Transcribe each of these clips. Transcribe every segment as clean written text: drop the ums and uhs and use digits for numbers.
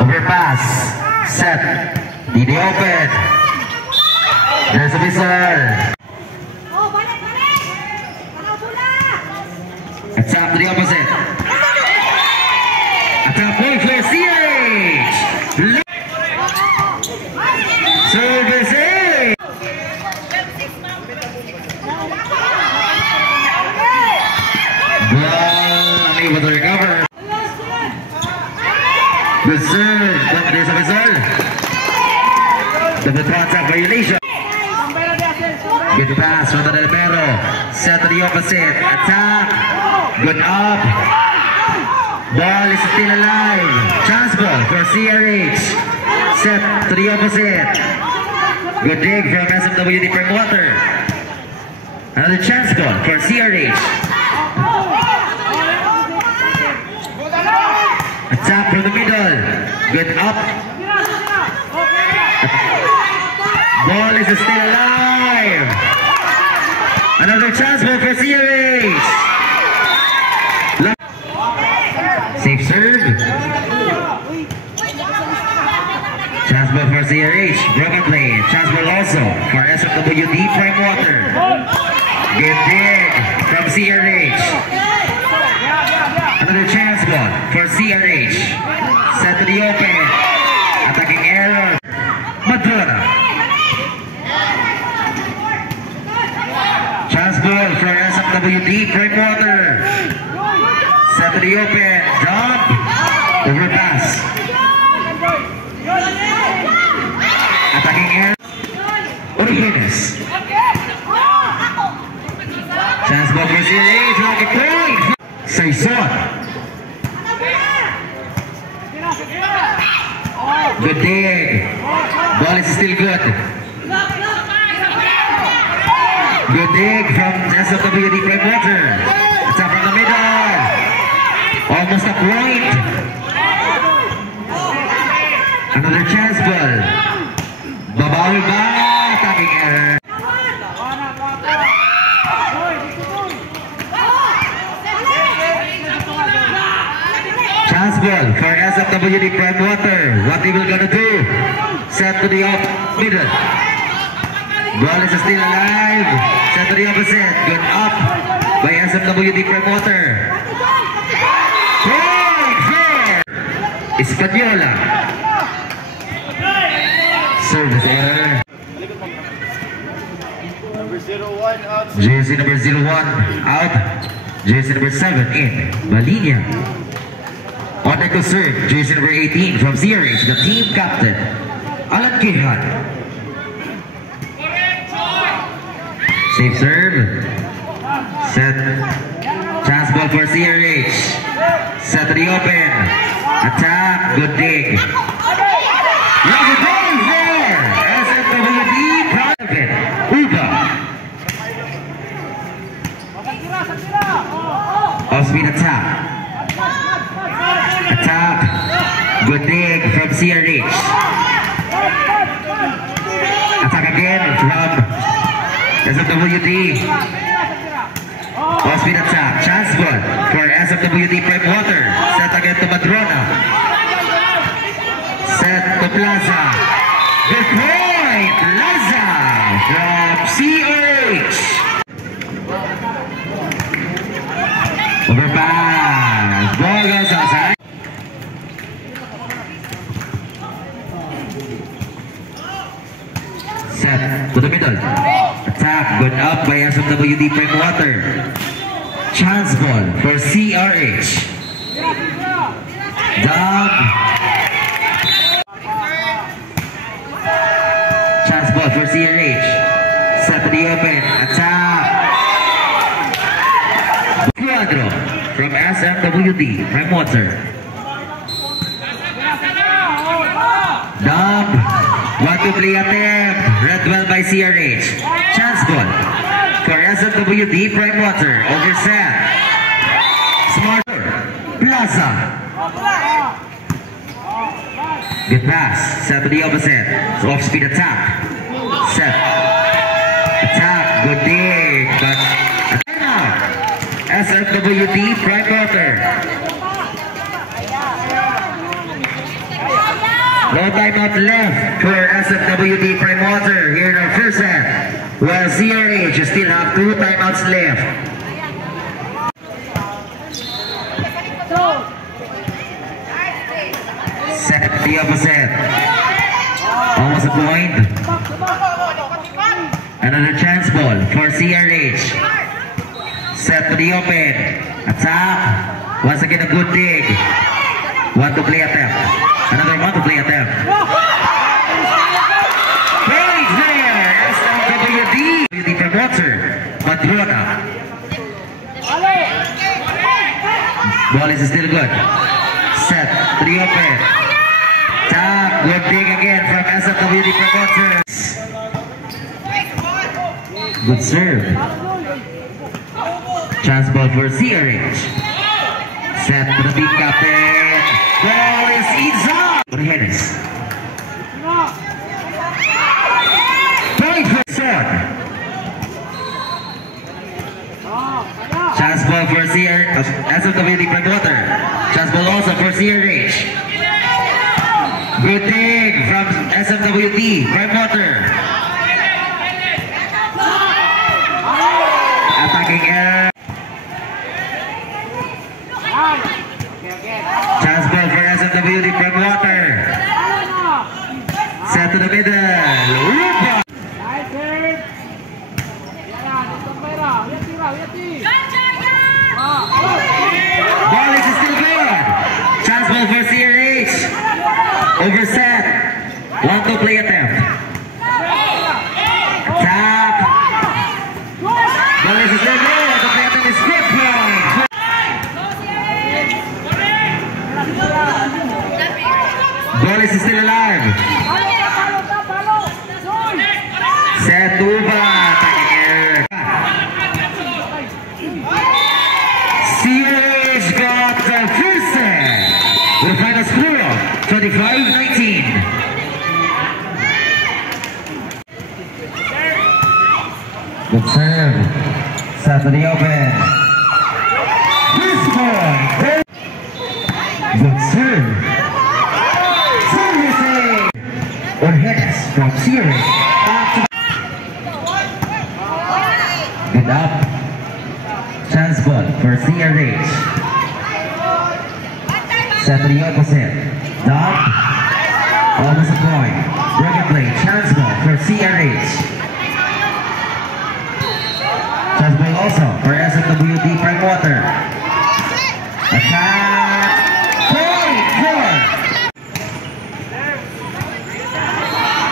Overpass. Set. DD open. There's a missile. Attack to the opposite. Attack point for CRH. Service A. Ball unable to recover. Good serve. There's a missile. Double contact violation. Good pass from the libero. Set to the opposite. Attack. Good up. Ball is still alive. Chance ball for CRH. Set to the opposite. Good dig from SMWD Water. Another chance ball for CRH. Attack from the middle. Good up. Ball is still alive. Another chance ball for CRH. Safe serve. Chance ball for CRH. Broken play. Chance ball also for SMWD Prime Water. Good dig from CRH. Another chance ball for CRH. Set to the open. Attacking error. Madrona. Chance ball for SMWD Prime Water. Set to the open. Drop. Overpass. Attacking air. Origines. Chance ball for CRH. Rocket point. Saison. Good dig. Ball is still good. Good dig from SMWD Prime Water. Attack from the middle. Almost a point. Another chance ball. Babawi ba? Attacking error. Chance ball for SMWD Prime Water. What they will gonna do? Set to the middle. Ball is still alive. Set to the opposite. Good up by SMWD Prime Water. Point fair. Española. Service error. Jersey number 01 out. Jersey number 7 in. Malinia. On the serve, jersey number 18 from CRH, the team captain, Alan Kihan. Safe serve. Set. Chance ball for CRH. Set to the open. Attack. Good dig. There's a goal there. SMWD private. Uba. Off-speed attack. Attack. Good dig from CRH. Attack again from SMWD. Off-speed attack. Chance ball for SMWD Prime Water. Set again to Madrona. Set to Plaza. Good point. Plaza from CRH. Overpass. Ball goes outside. Set to the middle. Attack. Good up by SMWD Prime Water. Chance ball for CRH. Down. Chance ball for CRH. Set to the open. Attack. Quadro from SMWD Prime Water. Dump. 1-2 play attempt. Read well by CRH. Chance ball for SMWD Prime Water. Overset. Smarter. Plaza. Good pass. Set to the opposite. Off-speed attack. Set. Attack. Good dig. But SMWD Prime Water. timeout left for SFWD Prime Water here in our first set. While CRH still have 2 timeouts left. Set the opposite. Almost a point. Another chance ball for CRH. Set to the open. Attack. Once again a good dig. One to play attempt. Another one to play attempt. Page there. SWD from Water. Madrona. Ball is still good. Set to the open. Tap. Good dig again from SWD from Water. Good serve. Chance ball for CRH. Set to the big captain. Ball is inside. Borges. Point for Sword. Chance ball for SFWD Blackwater. Chance ball also for CRH. Good dig from SFWD Blackwater. Attacking error. Chance ball for SFWD Blackwater. Set to the middle. Ball is still good. Chance ball for CRH. Overset. 1-2 play attempt. Attack. Ball is still good. The play attempt is good point. Ball is still alive. Set Uba. CRH got the first set. The final score 25-19. Good serve. Set to the open. First point. Good serve. Servicing. Borges from CRH. Good up. Chance ball for CRH. Set to the opposite. Dog. Almost a point. Break play. Chance ball for CRH. Chance ball also for SFWD Prime Water. Attack. Point 4.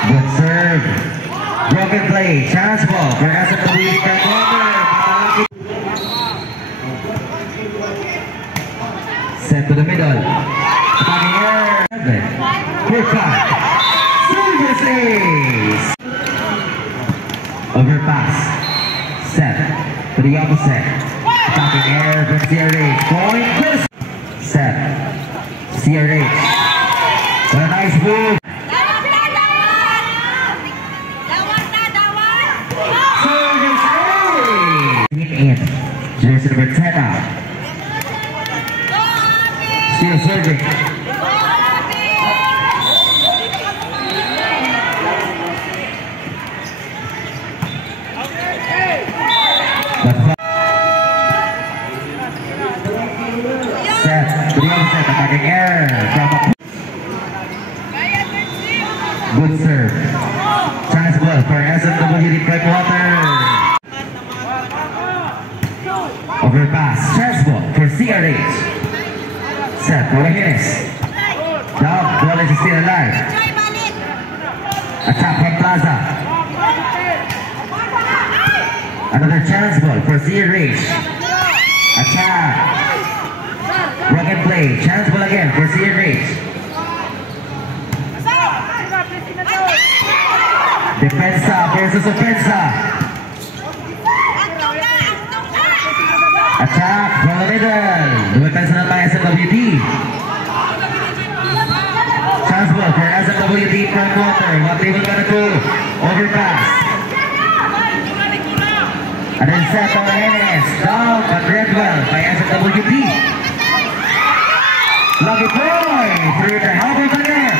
Good serve. Broken play. Chance ball for SFWD Prime Water. Set to the middle. Attacking air. 7. Quick cut. Service ace. Overpass. Set to the opposite. Attacking air from CRH. Point. Set. CRH. What a nice move. Service ace. Jersey number 10 out. Still serving. Set to the opposite, attacking air from a good serve. Chance ball for SFWD Prime Water. Overpass. Chance ball for CRH. Set for Borges. Down. Ball is still alive. Attack from Plaza. Another chance ball for CRH. Attack. Broken play. Chance ball again for CRH. Defensa versus offensa. Attack from the middle. Defensa na tayo sa WD. Chance ball for SFWD Prime Water. What they will gonna do? Overpass. And then set on Hennes. Down at Redwell by SFWD. Lucky boy through the help of the net.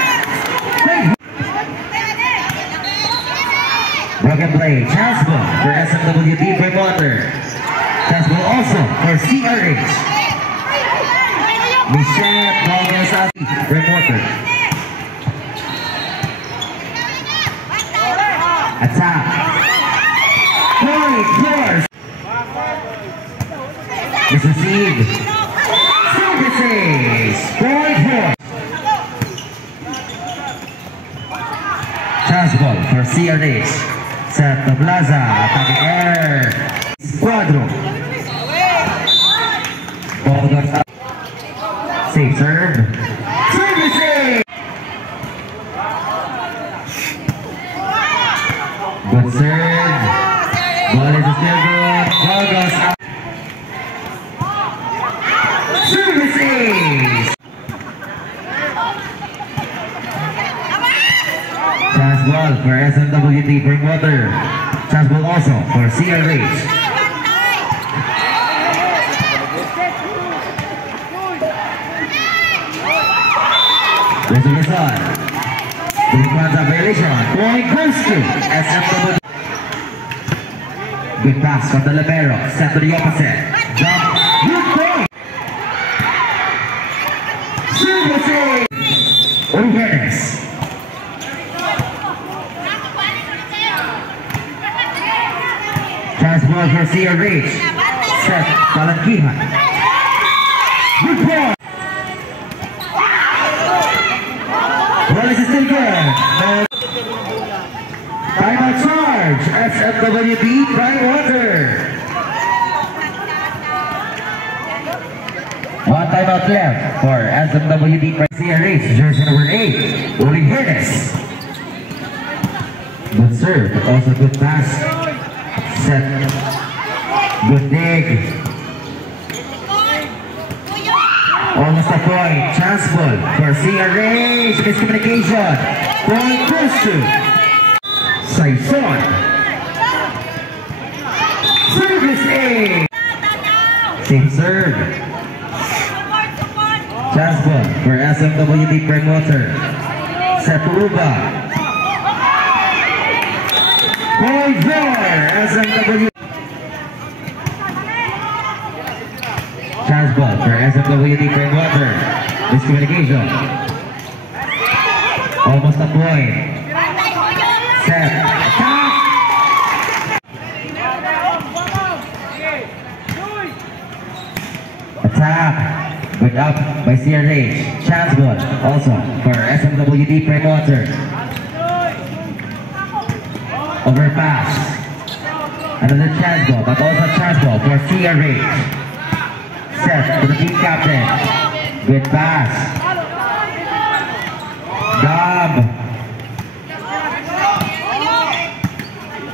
Second play, chance ball for SMWD promoter. Chance ball also for CRH. Michelle Balgasati promoter. Attack. Point force. It's received. Services. Point force. Chance ball for CRH. Set to Plaza. Attacking air. Squadron. Ball goes up. Safe serve. Services. Good serve. Ball is still good. Ball goes up. Services. Chance ball for SMWD Bringwater. Chance ball also for CRH. There's a result. Kwanza violation. Point goes to SMWD. Good pass from the libero. Set to the opposite. Jump. Good point. Services. Awareness. Chance ball for CRH. Set. Balanquihan. Good point. Ball is still good. Timeout charge. SMWD Brightwater. One timeout left for SMWD CRH. Jersey number 8. Uli Hernes. Good serve, but also good pass. Set. Good dig. Almost a point. Chance ball for CRH. Miscommunication. Point goes to Saison. Service A. Same serve. Chance ball for SMWD Brightwater. Set to Uba. Point for SMWD. Chance ball for SMWD Brightwater. Miscommunication. Almost a point. Set. Attack. Good up by CRH. Chance ball also for SMWD Brightwater. Overpass. Another chance ball, but also chance ball for CRH. Set to the team captain. Good pass. Dom.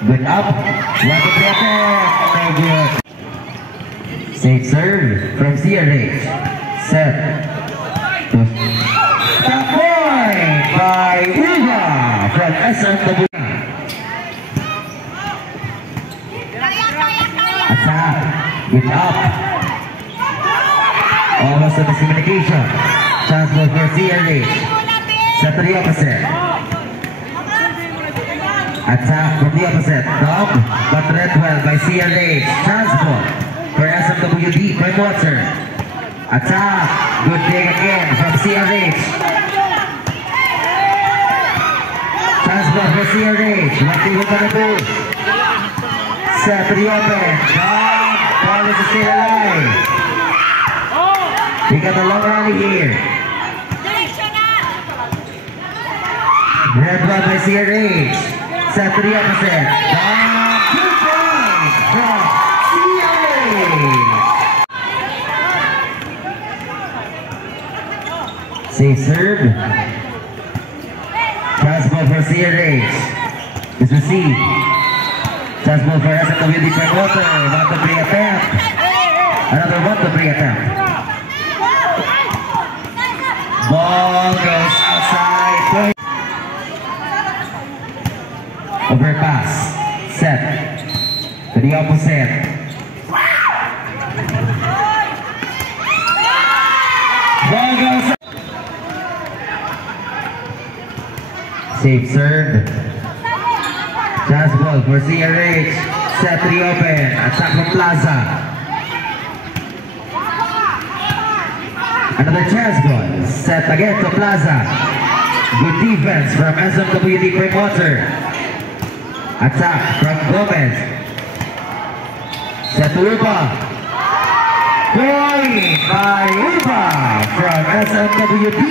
Good up. One to no good. Safe serve from CRH. Set. Top point by Uva from SMW. Attack. Good up. Almost a miscommunication. Chance ball for CRH. Set to the opposite. Attack from the opposite. Dom, but read well by CRH. Chance ball for SMWD Brightwater. Attack. Good dig again from CRH. Chance ball for CRH. What do you want to do? Set to the open. Dom, ball is still alive. We got a long rally here. Red one by CRH. Set to the opposite. Good point from CRH. Safe serve. Chance ball for CRH. Is received. Chance ball for SMWD Brightwater. 1-3 attempt. Another 1-3 attempt. Ball goes outside. Point. Overpass. Set. To the opposite. Ball goes. Safe serve. Chance ball for CRH. Set to the open. Attack from Plaza. Another chance ball. Set again to Plaza. Good defense from SMWD Breakwater. Attack from Gomez. Set to Uba. Point by Uba from SMWD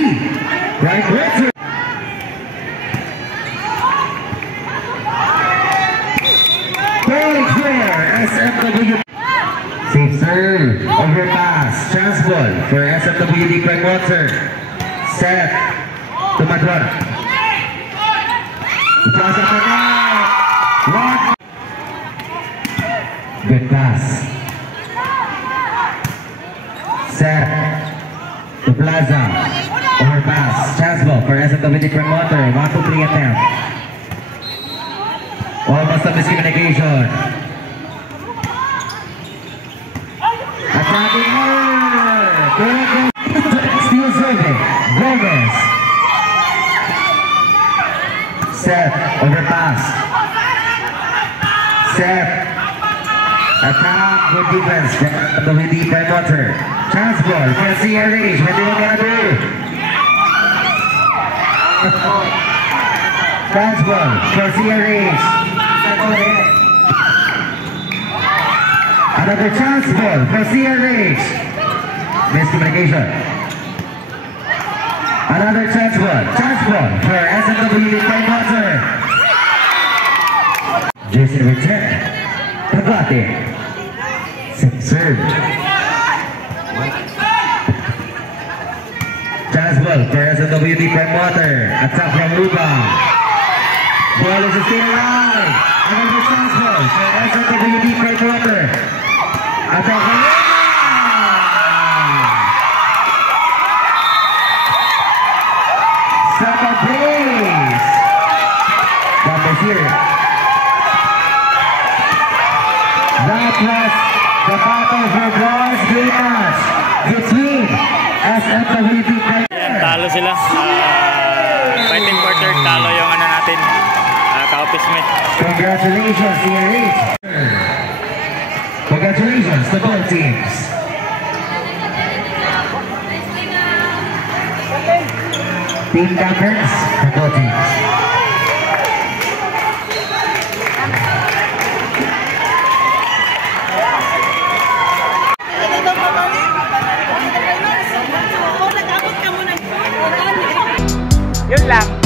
Breakwater. Point there, SMWD. Safe serve, overpass, chance ball for SMWD Breakwater. Set to Madron. Pass up the net. One. Good pass. Set to Plaza. Overpass, chance ball for SMWD Breakwater. 1-2-3 attempt. Almost a miscommunication. Attacking her. Steal serving. Gomez. Set. Overpass. Set. Attack. Good defense from the WD Breakwater. Chance ball. Can see her range. What do you gonna do? Chance ball. Can see her range. Another chance ball for CRH. Miscommunication. Another chance ball for SMWD Breakwater. Jason return. Pagate. Serve. Chance ball for SMWD Breakwater. Attack from Ruba. Ball is still alive. Another chance ball for SMWD Breakwater. Attack from Ruba. Second place. That is here. That was the battle for bronze game match between SMWD Breakwater. Talo sila. Fighting quarter, talo yung ano natin. Ka-office mate. Congratulations, CRH. Congratulations to both teams. Team captains for both teams. Yun lang.